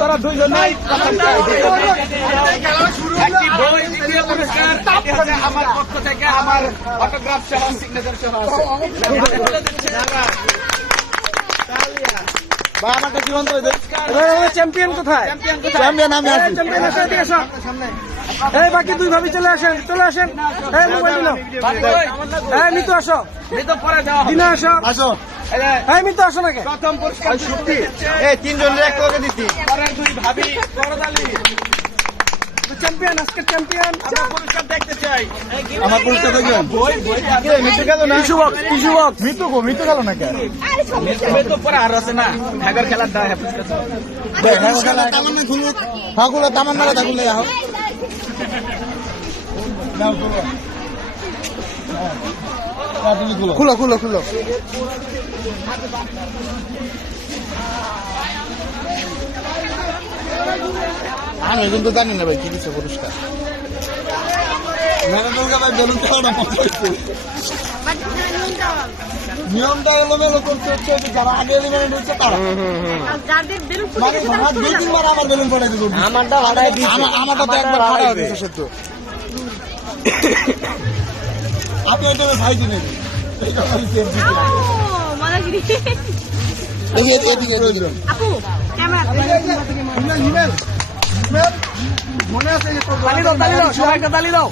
তোরা দুইজন নাই আমার পক্ষ থেকে আমার অটোগ্রাফ সহ সিগনেচার সহ আমাকে জীবন্ত চ্যাম্পিয়ন কোথায়? চ্যাম্পিয়ন আমি আছি। চ্যাম্পিয়ন আসে এদিকে এসো। এই বাকি দুই ভাবি চলে আসেন, চলে আসেন। এই মোবাইল দিল। এই মিতু আসো। মিতু পরে যাও। দিনা আসো। আসো। এই মিতু আসো নাকি? প্রথম পুরস্কার শক্তি। এই তিনজনের এক করে দিছি। পরের দুই ভাবি করদালি। চ্যাম্পিয়ন আজকে চ্যাম্পিয়ন। আমরা পুরস্কার দেখতে চাই। আমার পুরস্কার দেখবেন? মিতু গেল না? Tissue box. মিতু গেল না কেন? মিতু পরে আর আছে না। ঢাকার খেলার দায় খেলা তামান্না খুলো। হ্যাঁ খুলো তামান্না কথা খুলে যাও। খুলো খুলো খুলো। আমি কিন্তু জানি না ভাই কি দিচ্ছে পুরস্কার। নিয়মটা এলোমেলো করতে হচ্ছে, যারা আগে এলিমেন্ট হচ্ছে তারা দুই তিনবার আমার বেলুন পড়াই দেবো। আমারটা তো একবার ফাটা হয়েছে সত্য। আপনি ওইটা ভাই দিলেন মনে আছে? তালি দাও, তালি দাও, সবাইকে তালি দাও।